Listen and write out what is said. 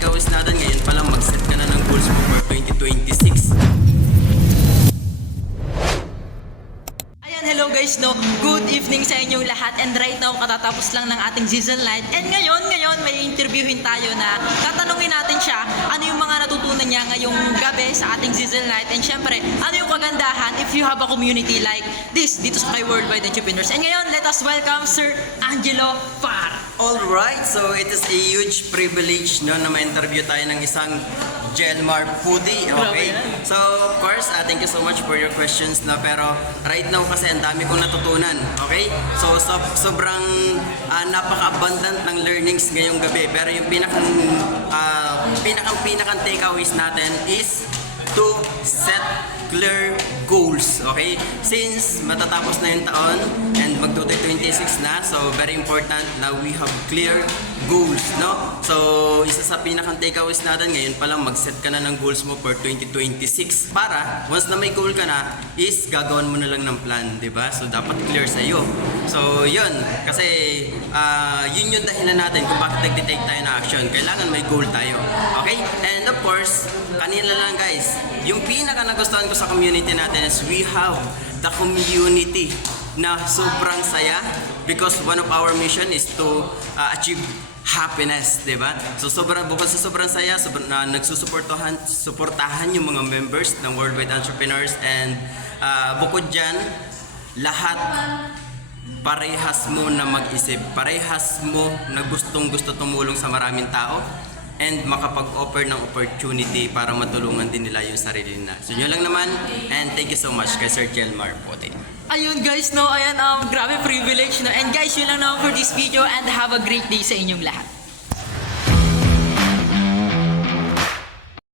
takeaways natin ngayon pa lang mag-set ka na ng goals mo for 2026. Ayan, hello guys, no? Good evening sa inyong lahat. And right now, katatapos lang ng ating season light. And ngayon, may interviewin tayo na tatanungin natin siya ano yung mga natutunan niya ngayong gabi sa ating season light. And syempre, ano yung kagandahan if you have a community like this dito sa kay Worldwide Entrepreneurs. And ngayon, let us welcome Sir Angelo Far. Alright, so it is a huge privilege no, na ma-interview tayo ng isang Jelmar Foodie, okay? So, of course, thank you so much for your questions na pero right now kasi ang dami kong natutunan, okay? So, sobrang napaka-abundant ng learnings ngayong gabi pero yung pinakang takeaways natin is to set clear goals, okay? Since matatapos na yung taon and magto-26 na, so very important na we have clear goals, no? So, isa sa pinakang takeaways natin ngayon pa lang mag-set ka na ng goals mo for 2026 para once na may goal ka na is gagawin mo na lang ng plan, di ba? So, dapat clear sa iyo. So, yun. Kasi yun yung dahilan natin kung bakit nag-take tayo na action. Kailangan may goal tayo. Okay? And of course, kanila lang guys, yung pinaka nagustuhan ko sa community natin is we have the community na sobrang saya because one of our mission is to achieve happiness, di ba? So bukod sa sobrang saya, nagsusuportahan yung mga members ng Worldwide Entrepreneurs and bukod dyan, lahat parehas mo na mag-isip, parehas mo na gustong-gusto tumulong sa maraming tao and makapag-offer ng opportunity para matulungan din nila yung sarili nila. So yun lang naman and thank you so much kay Sir Jelmar Pote. Ayun guys, no? Ayan, grabe privilege, no? And guys, yun lang naman for this video and have a great day sa inyong lahat.